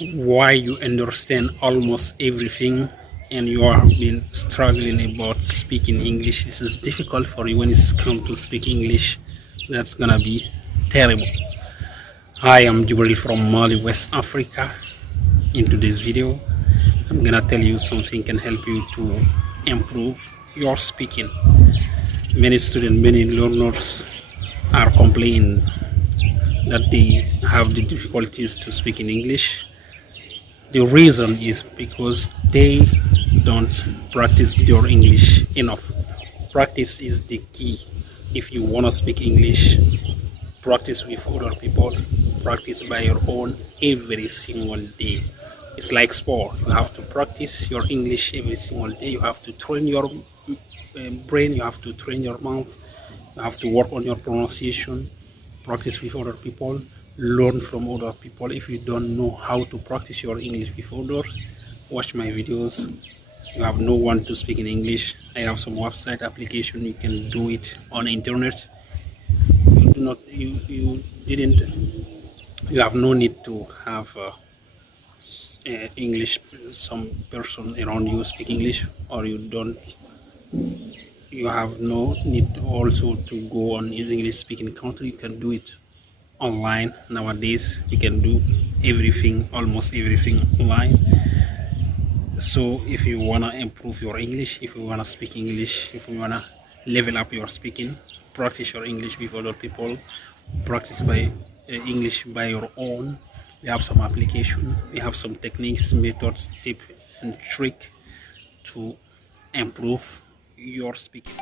why you understand almost everything and you have been struggling about speaking English. This is difficult for you when it's come to speak English. That's gonna be terrible. Hi, I'm Jibril from Mali, West Africa. In today's video, I'm gonna tell you something can help you to improve your speaking. Many students, many learners are complaining that they have the difficulties to speak in English. The reason is because they don't practice your English enough. Practice is the key. If you want to speak English, practice with other people, practice by your own every single day. It's like sport. You have to practice your English every single day. You have to train your brain, you have to train your mouth, you have to work on your pronunciation, practice with other people, learn from other people. If you don't know how to practice your English with others, watch my videos. You have no one to speak in English, I have some website application. You can do it on the internet. You do not you have no need to have English, some person around you speak English, or you have no need also to go on English speaking country. You can do it online. Nowadays you can do everything, almost everything, online. So if you want to improve your English, if you want to speak English, if you want to level up your speaking, practice your English with other people, practice by English by your own. We have some application, we have some techniques, methods, tips and trick to improve your speaking.